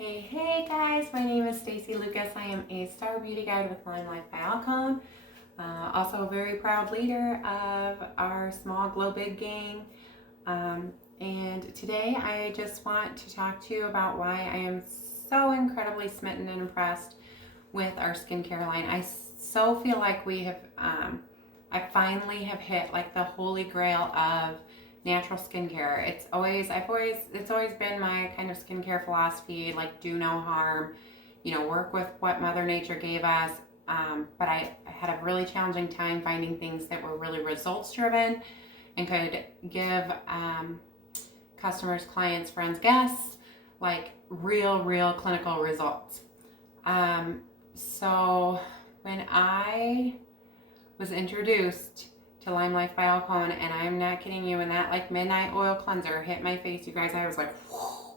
Hey guys, my name is Stacy Lucas. I am a Star Beauty Guide with Limelife by Alcone. Also a very proud leader of our small Glow Big gang. And today I just want to talk to you about why I am so incredibly smitten and impressed with our skincare line. I so feel like we have, I finally have hit like the holy grail of natural skincare. It's always been my kind of skincare philosophy, like do no harm, work with what Mother Nature gave us. But I had a really challenging time finding things that were really results driven and could give customers, clients, friends, guests, like real clinical results. So when I was introduced to Limelife by Alcone, and I'm not kidding you, and that like midnight oil cleanser hit my face, you guys, I was like, whoa.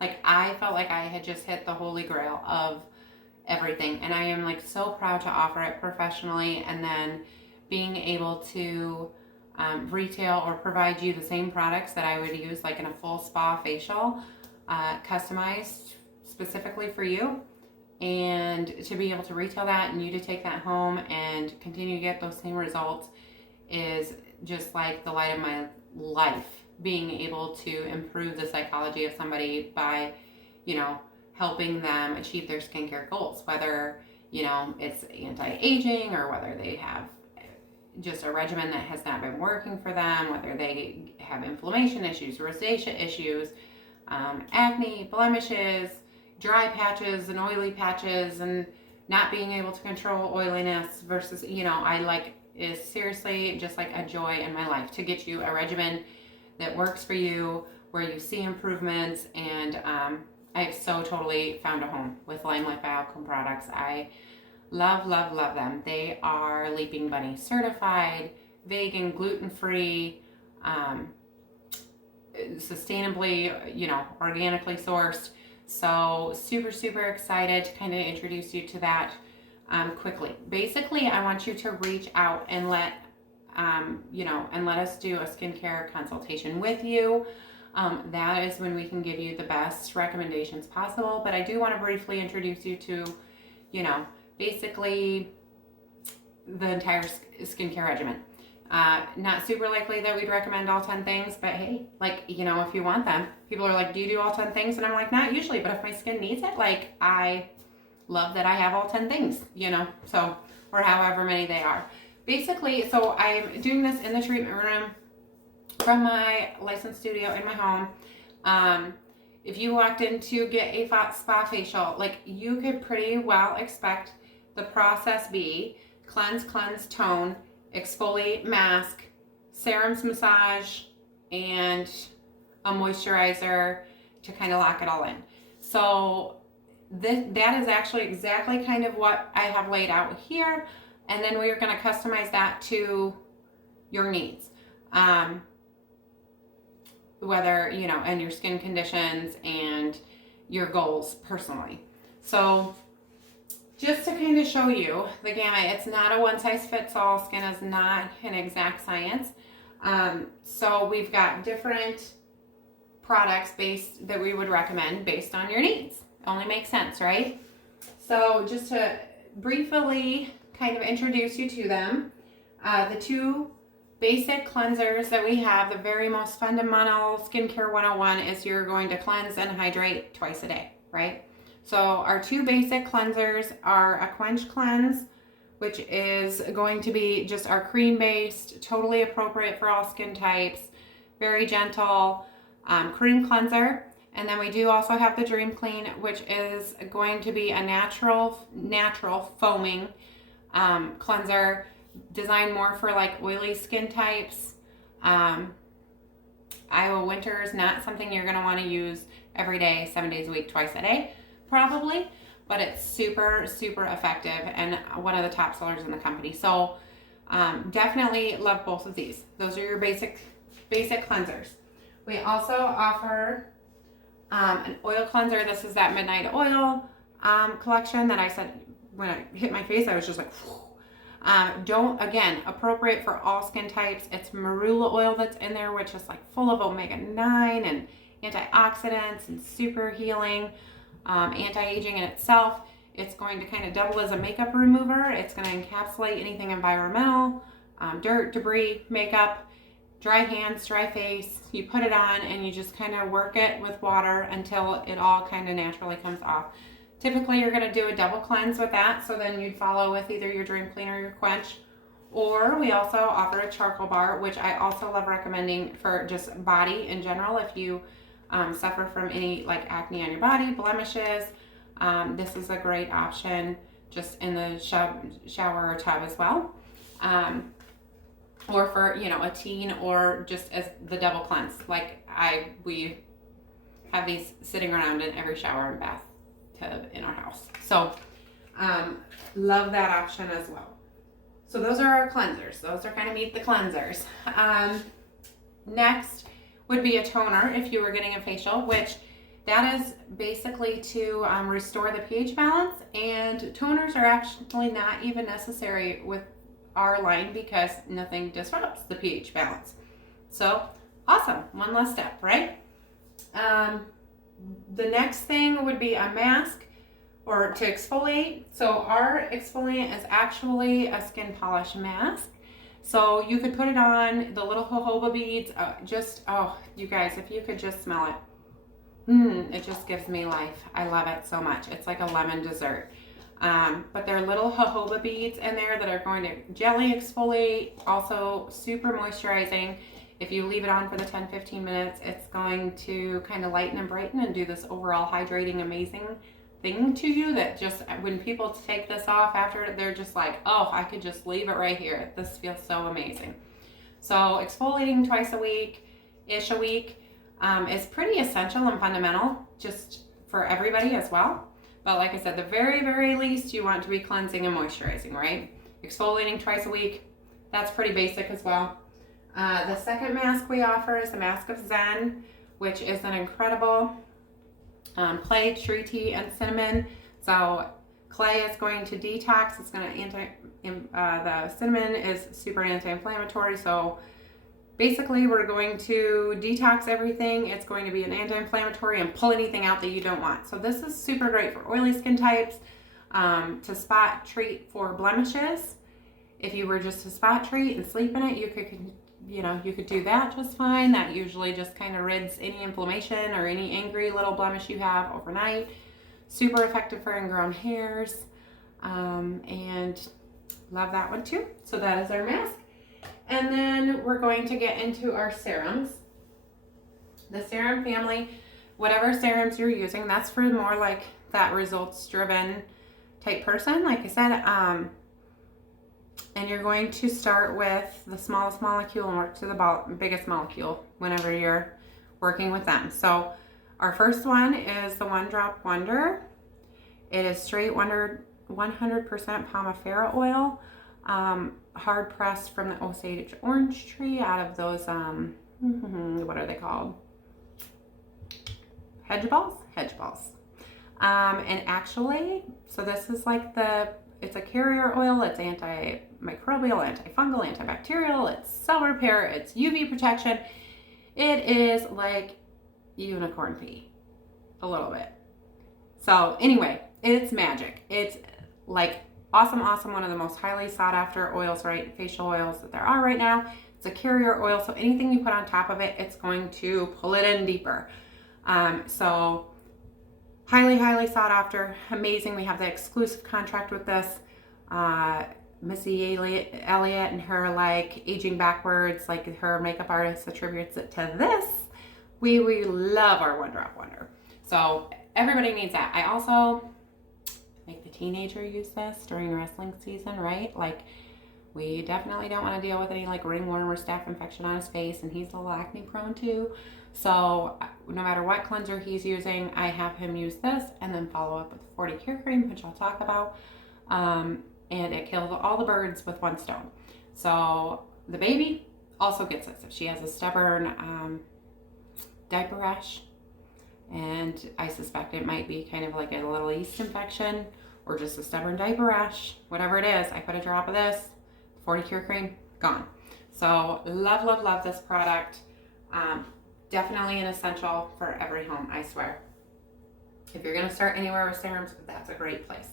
Like I felt like I had just hit the holy grail of everything, and I am like so proud to offer it professionally, and then being able to retail or provide you the same products that I would use like in a full spa facial, customized specifically for you, and to be able to retail that and you to take that home and continue to get those same results is just like the light of my life. Being able to improve the psychology of somebody by, helping them achieve their skincare goals, whether, it's anti-aging or whether they have just a regimen that has not been working for them, whether they have inflammation issues, rosacea issues, acne, blemishes, dry patches and oily patches, and not being able to control oiliness versus, is seriously just like a joy in my life to get you a regimen that works for you, where you see improvements. And I have so totally found a home with Limelife by Alcone products. I love them. They are Leaping Bunny certified, vegan, gluten-free, sustainably, organically sourced. So super excited to kind of introduce you to that quickly. Basically, I want you to reach out and let us do a skincare consultation with you. That is when we can give you the best recommendations possible. But I do want to briefly introduce you to, basically the entire skincare regimen. Not super likely that we'd recommend all 10 things, but hey, if you want them, people are like, do you do all 10 things? And I'm like, not usually, but if my skin needs it, I love that I have all 10 things, so, or however many they are. Basically, so I'm doing this in the treatment room from my licensed studio in my home. If you walked in to get a spa facial, you could pretty well expect the process be cleanse, tone, exfoliate, mask, serums, massage, and a moisturizer to kind of lock it all in. So that is actually exactly kind of what I have laid out here, and then we are going to customize that to your needs, whether and your skin conditions and your goals personally. So just to kind of show you the gamut, it's not a one size fits all. Skin is not an exact science. So we've got different products that we would recommend based on your needs. Only makes sense, right? So just to briefly kind of introduce you to them, the two basic cleansers that we have, the very most fundamental skincare 101 is you're going to cleanse and hydrate twice a day, right? So our two basic cleansers are a quench cleanse, which is going to be just our cream based, totally appropriate for all skin types, very gentle cream cleanser. And then we do also have the Dream Clean, which is going to be a natural foaming cleanser designed more for oily skin types. Iowa winter is not something you're going to want to use every day, 7 days a week, twice a day, probably, but it's super effective and one of the top sellers in the company. So definitely love both of these. Those are your basic cleansers. We also offer an oil cleanser. This is that midnight oil collection that I said when it hit my face, I was just like, whew. Appropriate for all skin types. It's marula oil that's in there, which is full of omega-9 and antioxidants and super healing. anti-aging in itself. It's going to kind of double as a makeup remover. It's going to encapsulate anything environmental, dirt, debris, makeup, dry hands, dry face. You put it on and you just kind of work it with water until it all kind of naturally comes off. Typically, you're going to do a double cleanse with that, so then you'd follow with either your Dream Clean or your Quench. Or we also offer a charcoal bar, which I also love recommending for just body in general. If you suffer from any like acne on your body, blemishes, this is a great option just in the shower or tub as well. Or for, you know, a teen, or just as the double cleanse. Like we have these sitting around in every shower and bathtub in our house. So love that option as well. So those are our cleansers. Those are kind of meet the cleansers. Next would be a toner if you were getting a facial, which that is basically to restore the pH balance. And toners are actually not even necessary with our line because nothing disrupts the pH balance. So awesome, one less step, right? The next thing would be a mask or to exfoliate. So our exfoliant is actually a skin polish mask. So you could put it on the little jojoba beads. You guys, if you could just smell it. It just gives me life. I love it so much. It's like a lemon dessert. But there are little jojoba beads in there that are going to gently exfoliate, also super moisturizing. If you leave it on for the 10-15 minutes, it's going to kind of lighten and brighten and do this overall hydrating, amazing thing to you that just, when people take this off after, they're just like, oh, I could just leave it right here. This feels so amazing. So exfoliating twice a week is pretty essential and fundamental just for everybody as well. But like I said, the very, very least you want to be cleansing and moisturizing, right? Exfoliating twice a week, that's pretty basic as well. The second mask we offer is the Mask of Zen, which is an incredible clay, tree tea, and cinnamon. So clay is going to detox. It's going to the cinnamon is super anti-inflammatory. So basically we're going to detox everything. It's going to be an anti-inflammatory and pull anything out that you don't want. So this is super great for oily skin types, to spot treat for blemishes. If you were just to spot treat and sleep in it, you could do that just fine. That usually just kind of rids any inflammation or any angry little blemish you have overnight. Super effective for ingrown hairs, and love that one too. So that is our mask. And then we're going to get into our serums. The serum family, whatever serums you're using, that's for more like that results driven type person, like I said. And you're going to start with the smallest molecule and work to the biggest molecule whenever you're working with them. So our first one is the One Drop Wonder. It is straight 100% Pomifera oil, hard pressed from the Osage orange tree out of those, what are they called? Hedge balls? Hedge balls. And actually, so this is like it's a carrier oil. It's antimicrobial, antifungal, antibacterial. It's cell repair. It's UV protection. It is like unicorn pee, a little bit. So anyway, it's magic. It's like awesome. One of the most highly sought after oils, right? Facial oils that there are right now. It's a carrier oil. So anything you put on top of it, it's going to pull it in deeper. So highly sought after, amazing. We have the exclusive contract with this. Missy Elliott and her like aging backwards, like her makeup artist attributes it to this. We love our One Drop Wonder. So everybody needs that. I also make the teenager use this during wrestling season, right? Like we definitely don't want to deal with any like ringworm or staph infection on his face, and he's a little acne prone too. So no matter what cleanser he's using, I have him use this and then follow up with the 40 Cure Cream, which I'll talk about. And it kills all the birds with one stone. So the baby also gets this if she has a stubborn diaper rash. And I suspect it might be kind of like a little yeast infection or just a stubborn diaper rash. Whatever it is, I put a drop of this, 40 Cure Cream, gone. So love this product. Definitely an essential for every home, I swear. If you're going to start anywhere with serums, that's a great place.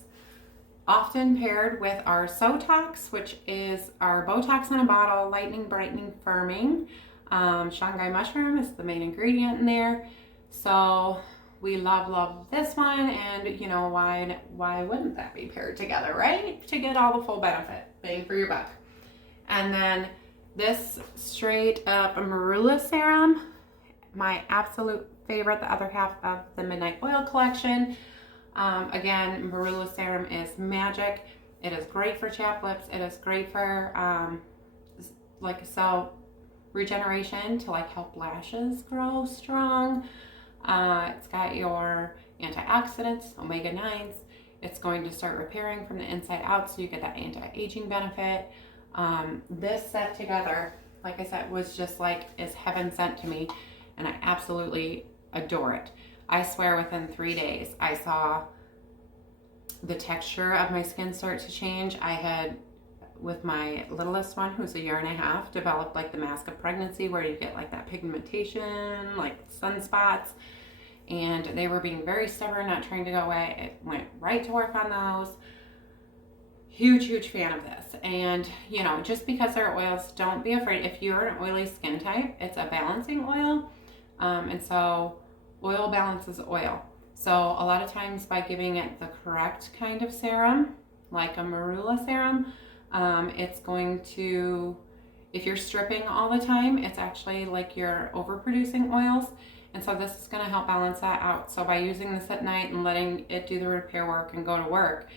Often paired with our Sotox, which is our Botox in a bottle, lightening, brightening, firming. Shanghai mushroom is the main ingredient in there. So we love this one, and you know, why wouldn't that be paired together, right? To get all the full benefit, bang for your buck. And then this straight up marula serum, my absolute favorite, the other half of the Midnight Oil collection. Again, marula serum is magic. It is great for chapped lips. It is great for like cell regeneration to like help lashes grow strong. It's got your antioxidants, omega-9s. It's going to start repairing from the inside out, so you get that anti-aging benefit. This set together, like I said, was just like is heaven sent to me, and I absolutely adore it. I swear within 3 days I saw the texture of my skin start to change. I had, with my littlest one, who's 1.5 years, developed like the mask of pregnancy, where you get like that pigmentation, like sunspots, and they were being very stubborn, not trying to go away. It went right to work on those. Huge fan of this. And you know, just because they're oils, don't be afraid. If you're an oily skin type, it's a balancing oil, and so oil balances oil. So a lot of times by giving it the correct kind of serum, like a marula serum, it's going to, if you're stripping all the time, it's actually like you're overproducing oils. And so this is going to help balance that out. So by using this at night and letting it do the repair work and go to work,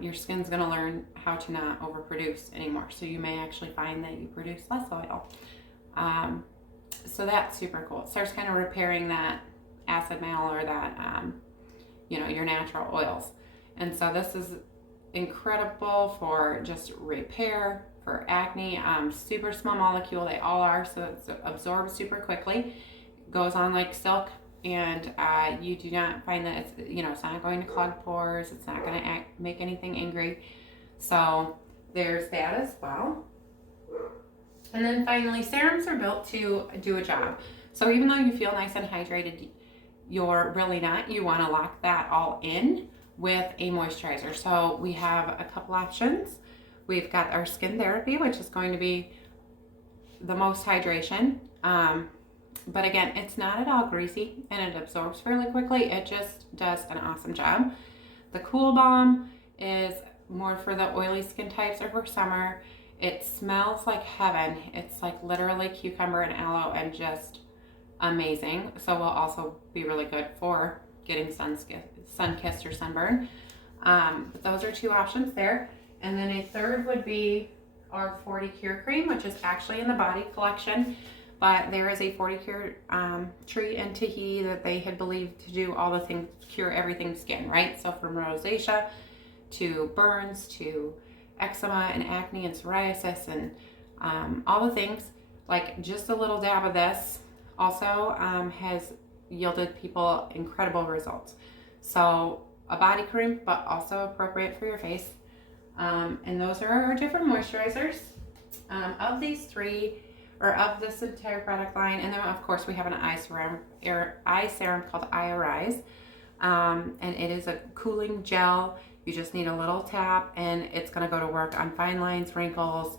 your skin's going to learn how to not overproduce anymore. So you may actually find that you produce less oil. So that's super cool. It starts kind of repairing that acid mal, or that, you know, your natural oils. And so this is incredible for just repair, for acne. Super small molecule, they all are, so it's absorbed super quickly. Goes on like silk, and you do not find that it's, you know, it's not going to clog pores, it's not going to make anything angry. So there's that as well. And then finally, serums are built to do a job. So even though you feel nice and hydrated, you're really not. You want to lock that all in with a moisturizer. So we have a couple options. We've got our skin therapy, which is going to be the most hydration. But again, it's not at all greasy, and it absorbs fairly quickly. It just does an awesome job. The Cool Balm is more for the oily skin types or for summer. It smells like heaven. It's like literally cucumber and aloe, and just amazing. So will also be really good for getting sun-kissed or sunburn. But those are two options there. And then a third would be our 40 Cure Cream, which is actually in the body collection. But there is a 40 Cure tree in Tahiti that they had believed to do all the things, cure everything skin, right? So from rosacea to burns to eczema and acne and psoriasis and all the things. Like just a little dab of this also has yielded people incredible results. So a body cream, but also appropriate for your face. And those are our different moisturizers. Of these three, or of this entire product line, and then of course we have an eye serum called Eye Arise, and it is a cooling gel. You just need a little tap, and it's going to go to work on fine lines, wrinkles,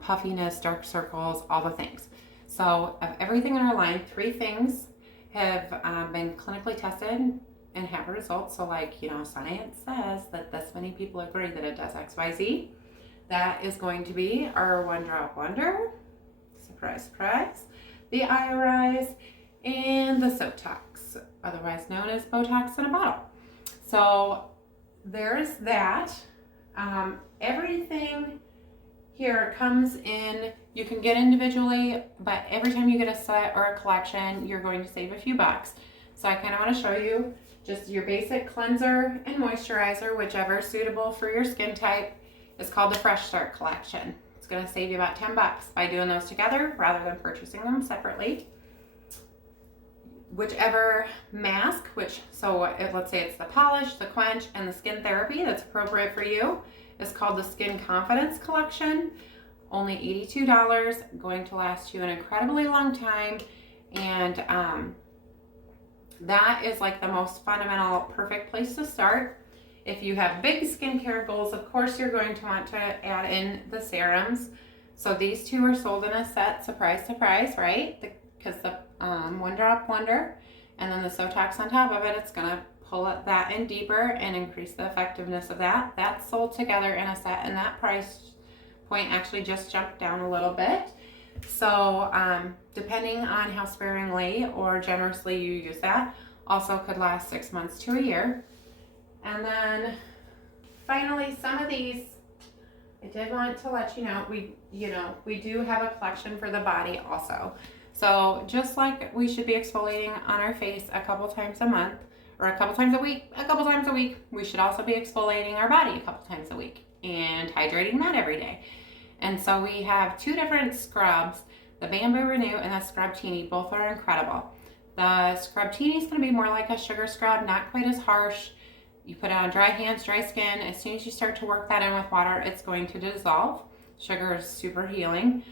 puffiness, dark circles, all the things. So of everything in our line, 3 things have been clinically tested and have results. So like, you know, science says that this many people agree that it does XYZ. That is going to be our One Drop Wonder, surprise, surprise, the Eye Arise, and the Sotox, otherwise known as Botox in a bottle. So there's that. Everything here comes in, you can get individually, but every time you get a set or a collection, you're going to save a few bucks. So I kind of want to show you just your basic cleanser and moisturizer, whichever is suitable for your skin type. It's called the Fresh Start collection. It's going to save you about $10 by doing those together rather than purchasing them separately. Whichever mask, let's say it's the polish, the quench, and the skin therapy that's appropriate for you, is called the Skin Confidence collection. Only $82, going to last you an incredibly long time, and that is like the most fundamental, perfect place to start. If you have big skincare goals, of course you're going to want to add in the serums. So these two are sold in a set, surprise, surprise, right? Because the One Drop Wonder and then the Sotox on top of it, it's going to pull that in deeper and increase the effectiveness of that. That's sold together in a set, and that price point actually just jumped down a little bit. So depending on how sparingly or generously you use that, also could last 6 months to a year. And then finally, some of these, I did want to let you know, we do have a collection for the body also. So just like we should be exfoliating on our face a couple times a month, or a couple times a week, we should also be exfoliating our body a couple times a week and hydrating that every day. And so we have two different scrubs, the Bamboo Renew and the Scrub-Tini. Both are incredible. The Scrub-Tini is going to be more like a sugar scrub, not quite as harsh. You put it on dry hands, dry skin. As soon as you start to work that in with water, it's going to dissolve. Sugar is super healing.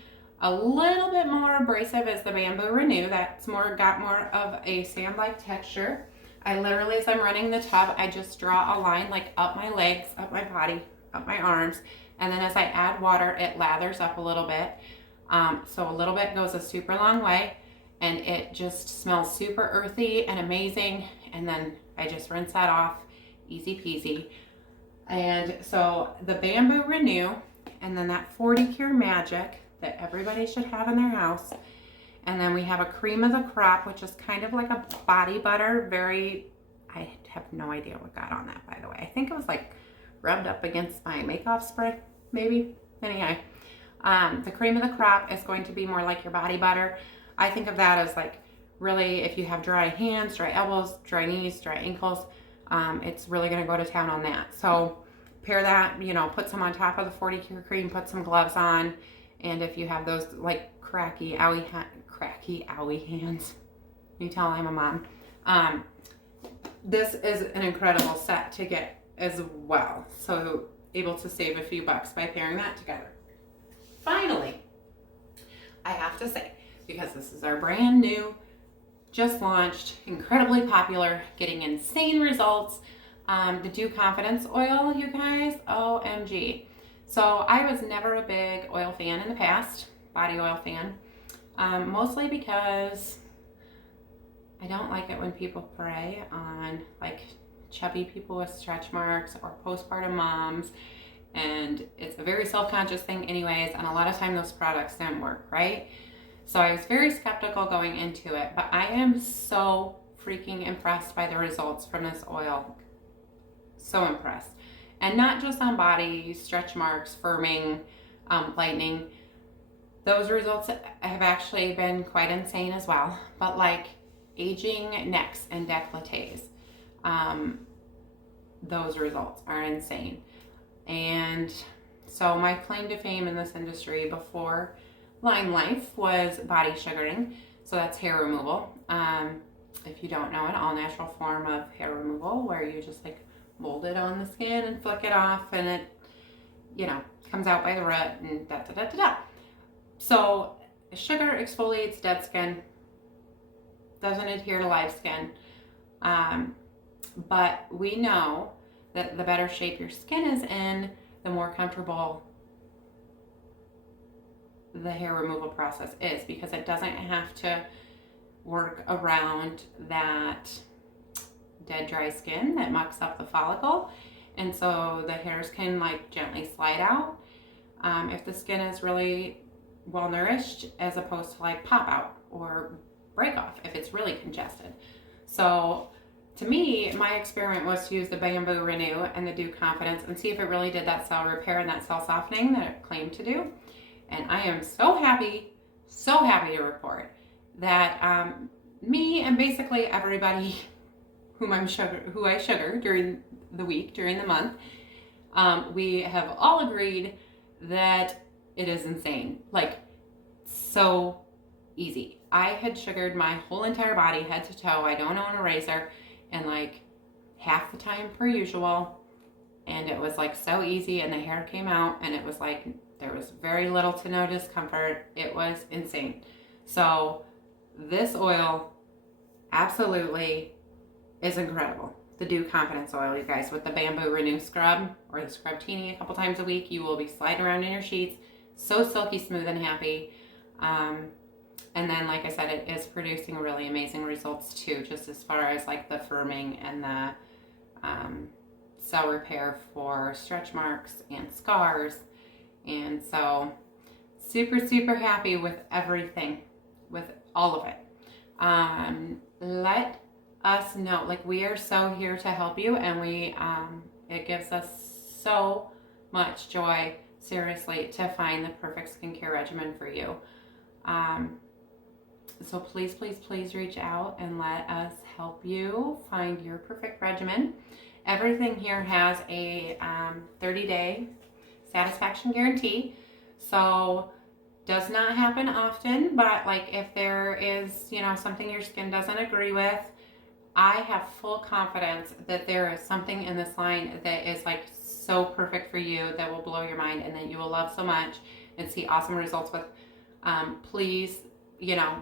A little bit more abrasive is the Bamboo Renew. That's got more of a sand-like texture. I literally, as I'm running the tub, I just draw a line like up my legs, up my body, up my arms. And then as I add water, it lathers up a little bit. So a little bit goes a super long way, and it just smells super earthy and amazing. And then I just rinse that off, easy peasy. And so the Bamboo Renew, and then that 40 Cure Magic that everybody should have in their house. And then we have a Cream of the Crop, which is kind of like a body butter. I have no idea what got on that, by the way. I think it was like rubbed up against my makeup spray, maybe. Anyway, the Cream of the Crop is going to be more like your body butter. I think of that as like really, if you have dry hands, dry elbows, dry knees, dry ankles, it's really going to go to town on that. So pair that, put some on top of the 40 Cure cream, put some gloves on, and if you have those like cracky owie hands, you tell I'm a mom. This is an incredible set to get as well. So able to save a few bucks by pairing that together. Finally, I have to say, because this is our brand new, just launched, incredibly popular, getting insane results, the Dew Confidence Oil, you guys, OMG. So I was never a big oil fan in the past, body oil fan, mostly because I don't like it when people prey on like chubby people with stretch marks or postpartum moms, and it's a very self-conscious thing anyways, and a lot of time those products don't work, right? So I was very skeptical going into it, but I am so freaking impressed by the results from this oil. So impressed. And not just on body, stretch marks, firming, lightening. Those results have actually been quite insane as well. But like aging necks and décolletés, those results are insane. And so my claim to fame in this industry before Limelife was body sugaring. So that's hair removal. If you don't know, an all natural form of hair removal where you just like mold it on the skin and flick it off, and it, comes out by the root and da da da da da. So sugar exfoliates dead skin, doesn't adhere to live skin. But we know that the better shape your skin is in, the more comfortable the hair removal process is, because it doesn't have to work around that dead dry skin that mucks up the follicle, and so the hairs can like gently slide out if the skin is really well nourished, as opposed to like pop out or break off if it's really congested. So to me, my experiment was to use the Bamboo Renew and the Dew Confidence and see if it really did that cell repair and that cell softening that it claimed to do. And I am so happy to report that me and basically everybody who I sugar during the week, during the month, we have all agreed that it is insane. Like, so easy. I had sugared my whole entire body, head to toe. I don't own a razor, and like half the time per usual. And it was like so easy, and the hair came out, and it was like there was very little to no discomfort. It was insane. So this oil absolutely is incredible. The Dew Confidence Oil, you guys, with the Bamboo Renew Scrub or the Scrub Teeny a couple times a week, you will be sliding around in your sheets. So silky smooth and happy. And then, like I said, it is producing really amazing results too, just as far as like the firming and the cell repair for stretch marks and scars. And so super, super happy with everything, with all of it. Let us know, like, we are so here to help you, and it gives us so much joy, seriously, to find the perfect skincare regimen for you. So please, please, please reach out and let us help you find your perfect regimen. Everything here has a 30-day satisfaction guarantee. So does not happen often, but like if there is, something your skin doesn't agree with, I have full confidence that there is something in this line that is like so perfect for you, that will blow your mind and that you will love so much and see awesome results with. Please,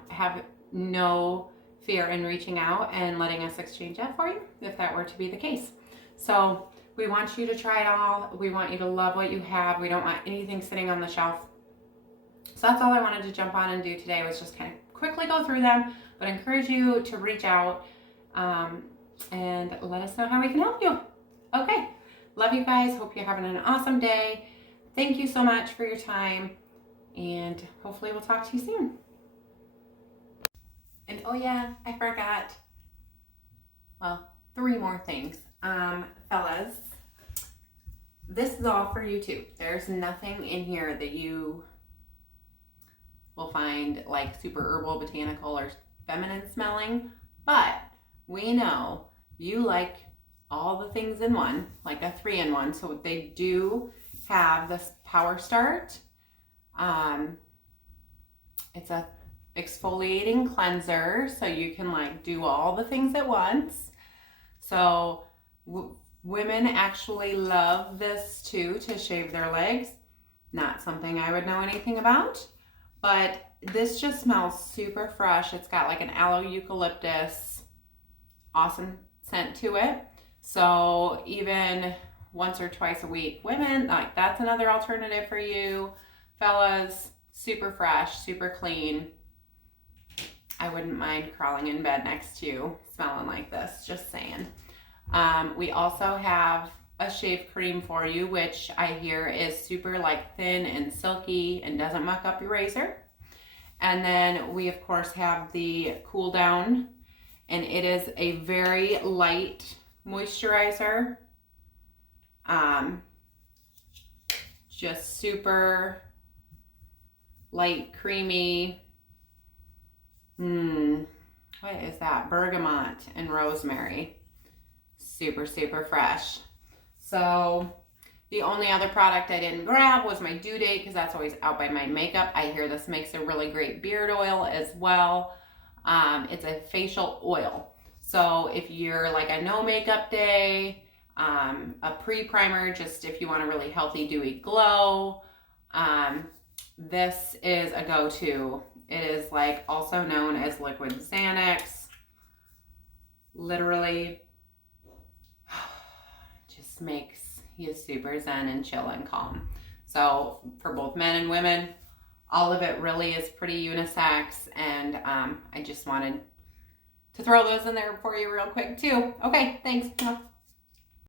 have no fear in reaching out and letting us exchange that for you if that were to be the case. So we want you to try it all. We want you to love what you have. We don't want anything sitting on the shelf. So that's all I wanted to jump on and do today, was just kind of quickly go through them, but encourage you to reach out and let us know how we can help you. Okay. Love you guys. Hope you're having an awesome day. Thank you so much for your time, and hopefully we'll talk to you soon. And oh yeah, I forgot. Well, 3 more things. Fellas, this is all for you too. There's nothing in here that you will find like super herbal, botanical, or feminine smelling, but we know you like all the things in one, like a 3-in-1. So they do have this Power Start. It's a exfoliating cleanser, so you can like do all the things at once. So women actually love this too, to shave their legs. Not something I would know anything about, but this just smells super fresh. It's got like an aloe eucalyptus, awesome scent to it. So even once or twice a week, women, like, that's another alternative for you. Fellas, super fresh, super clean. I wouldn't mind crawling in bed next to you smelling like this, just saying. We also have a shave cream for you, which I hear is super like thin and silky and doesn't muck up your razor. And then we of course have the Cool Down, and it is a very light moisturizer. Just super light, creamy. What is that? Bergamot and rosemary. Super, super fresh. So the only other product I didn't grab was my due date, because that's always out by my makeup. I hear this makes a really great beard oil as well. It's a facial oil. So if you're like a no makeup day, a pre-primer, just if you want a really healthy, dewy glow, this is a go-to. It is like also known as liquid Xanax. Literally just makes you super zen and chill and calm. So for both men and women, all of it really is pretty unisex, and I just wanted to throw those in there for you real quick too. Okay, thanks.